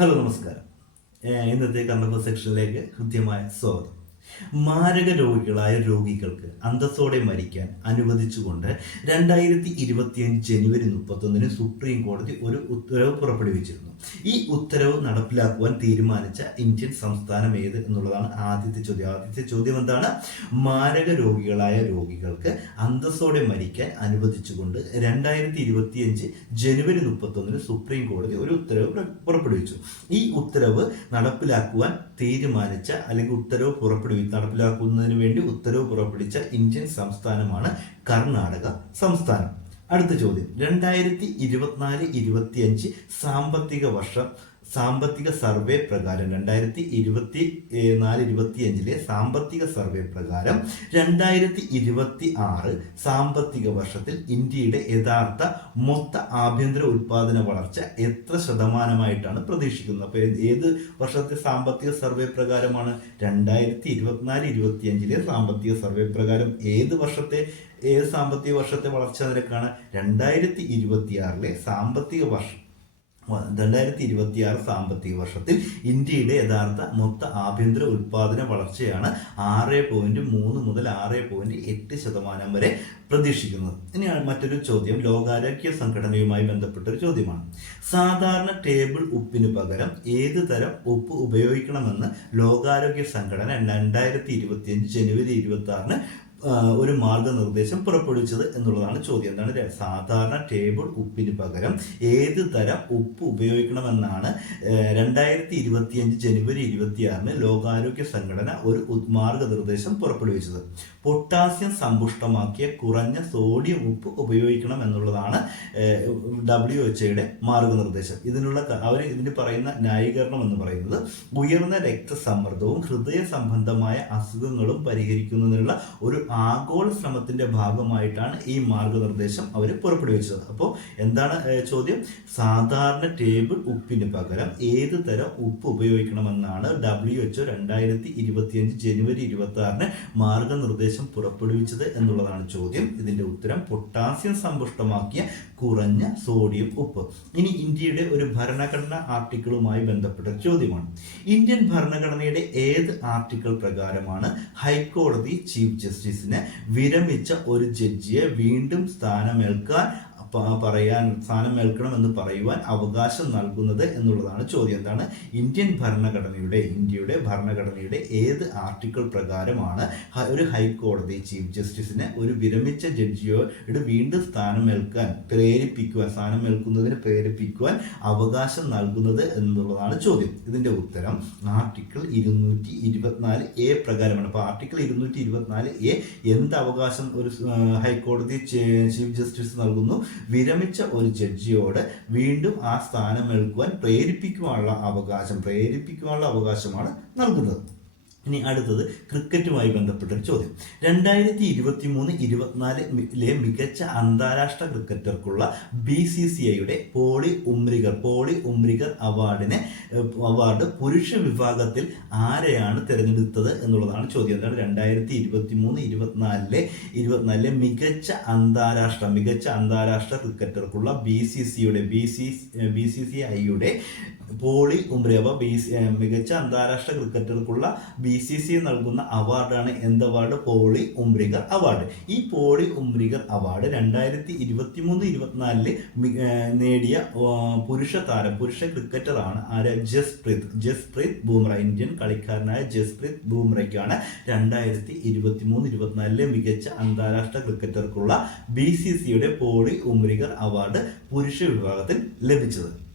Hello നമസ്കാരം. ഇന്നത്തെ കർണക സെക്ഷനിലേക്ക് കൃത്യമായ സ്വാഗതം. മാരക രോഗികളായ രോഗികൾക്ക് അന്തസ്സോടെ മരിക്കാൻ അനുവദിച്ചുകൊണ്ട് രണ്ടായിരത്തി ഇരുപത്തിയഞ്ച് ജനുവരി മുപ്പത്തൊന്നിന് സുപ്രീം കോടതി ഒരു ഉത്തരവ് പുറപ്പെടുവിച്ചിരുന്നു. ഈ ഉത്തരവ് നടപ്പിലാക്കുവാൻ തീരുമാനിച്ച ഇന്ത്യൻ സംസ്ഥാനം ഏത് എന്നുള്ളതാണ് ആദ്യത്തെ ചോദ്യം. ആദ്യത്തെ ചോദ്യം എന്താണ്? മാരക രോഗികളായ രോഗികൾക്ക് അന്തസ്സോടെ മരിക്കാൻ അനുവദിച്ചുകൊണ്ട് രണ്ടായിരത്തി ഇരുപത്തിയഞ്ച് ജനുവരി മുപ്പത്തൊന്നിന് സുപ്രീം കോടതി ഒരു ഉത്തരവ് പുറപ്പെടുവിച്ചു. ഈ ഉത്തരവ് നടപ്പിലാക്കുവാൻ തീരുമാനിച്ച അല്ലെങ്കിൽ ഉത്തരവ് പുറപ്പെടുവി നടപ്പിലാക്കുന്നതിന് വേണ്ടി ഉത്തരവ് പുറപ്പെടുവിച്ച ഇന്ത്യൻ സംസ്ഥാനമാണ് കർണാടക സംസ്ഥാനം. അടുത്ത ചോദ്യം. രണ്ടായിരത്തി ഇരുപത്തിനാല് ഇരുപത്തിയഞ്ച് സാമ്പത്തിക വർഷം സാമ്പത്തിക സർവേ പ്രകാരം രണ്ടായിരത്തി ഇരുപത്തി നാല് ഇരുപത്തി അഞ്ചിലെ സാമ്പത്തിക സർവേ പ്രകാരം രണ്ടായിരത്തി ഇരുപത്തി ആറ് സാമ്പത്തിക വർഷത്തിൽ ഇന്ത്യയുടെ യഥാർത്ഥ മൊത്ത ആഭ്യന്തര ഉൽപാദന വളർച്ച എത്ര ശതമാനമായിട്ടാണ് പ്രതീക്ഷിക്കുന്നത്? അപ്പോൾ ഏത് വർഷത്തെ സാമ്പത്തിക സർവേ പ്രകാരമാണ്? രണ്ടായിരത്തി ഇരുപത്തിനാല് ഇരുപത്തി അഞ്ചിലെ സാമ്പത്തിക സർവേ പ്രകാരം ഏത് വർഷത്തെ ഏത് സാമ്പത്തിക വർഷത്തെ വളർച്ചാ നിരക്കാണ്? രണ്ടായിരത്തി ഇരുപത്തി ആറിലെ സാമ്പത്തിക വർഷം രണ്ടായിരത്തി ഇരുപത്തിയാറ് സാമ്പത്തിക വർഷത്തിൽ ഇന്ത്യയുടെ യഥാർത്ഥ മൊത്ത ആഭ്യന്തര ഉൽപാദന വളർച്ചയാണ് ആറ് പോയിന്റ് മൂന്ന് മുതൽ ആറ് പോയിന്റ് എട്ട് ശതമാനം വരെ പ്രതീക്ഷിക്കുന്നത്. ഇനിയാണ് മറ്റൊരു ചോദ്യം ലോകാരോഗ്യ സംഘടനയുമായി ബന്ധപ്പെട്ട ഒരു ചോദ്യമാണ്. സാധാരണ ടേബിൾ ഉപ്പിന് പകരം ഏത് തരം ഉപ്പ് ഉപയോഗിക്കണമെന്ന് ലോകാരോഗ്യ സംഘടന രണ്ടായിരത്തി ഇരുപത്തിയഞ്ച് ജനുവരി ഇരുപത്തി ആറിന് ഒരു മാർഗനിർദ്ദേശം പുറപ്പെടുവിച്ചത് എന്നുള്ളതാണ് ചോദ്യം. എന്താണ് സാധാരണ ടേബിൾ ഉപ്പിന് പകരം ഏത് തരം ഉപ്പ് ഉപയോഗിക്കണമെന്നാണ് രണ്ടായിരത്തി ഇരുപത്തിയഞ്ച് ജനുവരി ഇരുപത്തിയാറിന് ലോകാരോഗ്യ സംഘടന ഒരു മാർഗനിർദ്ദേശം പുറപ്പെടുവിച്ചത്. പൊട്ടാസ്യം സമ്പുഷ്ടമാക്കിയ കുറഞ്ഞ സോഡിയം ഉപ്പ് ഉപയോഗിക്കണം എന്നുള്ളതാണ് ഡബ്ല്യു എച്ച് ഐയുടെ മാർഗനിർദ്ദേശം ഇതിനുള്ള അവർ ഇതിന് പറയുന്ന ന്യായീകരണം എന്ന് പറയുന്നത് ഉയർന്ന രക്തസമ്മർദ്ദവും ഹൃദയ സംബന്ധമായ അസുഖങ്ങളും പരിഹരിക്കുന്നതിനുള്ള ഒരു ആഗോള ശ്രമത്തിന്റെ ഭാഗമായിട്ടാണ് ഈ മാർഗനിർദ്ദേശം അവർ പുറപ്പെടുവിച്ചത്. അപ്പോൾ എന്താണ് ചോദ്യം? സാധാരണ ടേബിൾ ഉപ്പിന് പകരം ഏത് തരം ഉപ്പ് ഉപയോഗിക്കണമെന്നാണ് ഡബ്ല്യു എച്ച്ഒ രണ്ടായിരത്തി ഇരുപത്തിയഞ്ച് ജനുവരി ഇരുപത്തി ആറിന് മാർഗനിർദ്ദേശം പുറപ്പെടുവിച്ചത് എന്നുള്ളതാണ് ചോദ്യം. ഇതിന്റെ ഉത്തരം പൊട്ടാസ്യം സമ്പുഷ്ടമാക്കിയ കുറഞ്ഞ സോഡിയം ഉപ്പ്. ഇനി ഇന്ത്യയുടെ ഒരു ഭരണഘടനാ ആർട്ടിക്കിളുമായി ബന്ധപ്പെട്ട ചോദ്യമാണ്. ഇന്ത്യൻ ഭരണഘടനയുടെ ഏത് ആർട്ടിക്കിൾ പ്രകാരമാണ് ഹൈക്കോടതി ചീഫ് ജസ്റ്റിസിന് വിരമിച്ച ഒരു ജഡ്ജിയെ വീണ്ടും സ്ഥാനമേൽക്കാൻ പ- സ്ഥാനം ഏൽക്കണം എന്ന് പറയുവാൻ അവകാശം നൽകുന്നത് എന്നുള്ളതാണ് ചോദ്യം. എന്താണ്? ഇന്ത്യൻ ഭരണഘടനയുടെ ഇന്ത്യയുടെ ഭരണഘടനയുടെ ഏത് ആർട്ടിക്കിൾ പ്രകാരമാണ് ഒരു ഹൈക്കോടതി ചീഫ് ജസ്റ്റിസിനെ ഒരു വിരമിച്ച ജഡ്ജിയോട് വീണ്ടും സ്ഥാനം സ്ഥാനമേൽക്കാൻ പ്രേരിപ്പിക്കുവാൻ സ്ഥാനമേൽക്കുന്നതിന് പ്രേരിപ്പിക്കുവാൻ അവകാശം നൽകുന്നത് എന്നുള്ളതാണ് ചോദ്യം. ഇതിന്റെ ഉത്തരം ആർട്ടിക്കിൾ ഇരുന്നൂറ്റി ഇരുപത്തിനാല് എ പ്രകാരമാണ്. അപ്പോൾ ആർട്ടിക്കിൾ ഇരുന്നൂറ്റി ഇരുപത്തിനാല് എ എന്ത് അവകാശം ഒരു ഹൈക്കോടതി ചീഫ് ജസ്റ്റിസ് നൽകുന്നു? വിരമിച്ച ഒരു ജഡ്ജിയോട് വീണ്ടും ആ സ്ഥാനം സ്ഥാനമേൽക്കുവാൻ പ്രേരിപ്പിക്കുവാനുള്ള അവകാശം പ്രേരിപ്പിക്കുവാനുള്ള അവകാശമാണ് നൽകുന്നത്. ഇനി അടുത്തത് ക്രിക്കറ്റുമായി ബന്ധപ്പെട്ട ഒരു ചോദ്യം. രണ്ടായിരത്തി ഇരുപത്തി മൂന്ന് ഇരുപത്തിനാലിലെ മികച്ച അന്താരാഷ്ട്ര ക്രിക്കറ്റർക്കുള്ള ബി സി സി ഐയുടെ പോളി ഉമ്രികർ പോളി ഉമ്രികർ അവാർഡിനെ അവാർഡ് പുരുഷ വിഭാഗത്തിൽ ആരെയാണ് തിരഞ്ഞെടുത്തത് എന്നുള്ളതാണ് ചോദ്യം. എന്താണ്? രണ്ടായിരത്തി ഇരുപത്തി മൂന്ന് ഇരുപത്തിനാലിലെ ഇരുപത്തിനാലിലെ മികച്ച അന്താരാഷ്ട്ര മികച്ച അന്താരാഷ്ട്ര ക്രിക്കറ്റർക്കുള്ള ബി സി സിയുടെ B C B C C ഐയുടെ പോളി അപ്പൊ ബി മികച്ച അന്താരാഷ്ട്ര ക്രിക്കറ്റർക്കുള്ള ബി സി സി നൽകുന്ന അവാർഡാണ് എന്ത് അവാർഡ് പോളി ഉംബ്രിഗർ അവാർഡ് ഈ പോളി ഉംബ്രിഗർ അവാർഡ് രണ്ടായിരത്തി ഇരുപത്തി മൂന്ന് ഇരുപത്തിനാലിൽ നേടിയ പുരുഷ താരം പുരുഷ ക്രിക്കറ്ററാണ് ആര്? ജസ്പ്രീത്. ജസ്പ്രീത് ബൂംറ. ഇന്ത്യൻ കളിക്കാരനായ ജസ്പ്രീത് ബൂംറയ്ക്കാണ് രണ്ടായിരത്തി ഇരുപത്തി മൂന്ന് ഇരുപത്തിനാലിലെ മികച്ച അന്താരാഷ്ട്ര ക്രിക്കറ്റർക്കുള്ള ബി സി സിയുടെ പോളി ഉംബ്രിഗർ അവാർഡ് പുരുഷ വിഭാഗത്തിൽ ലഭിച്ചത്.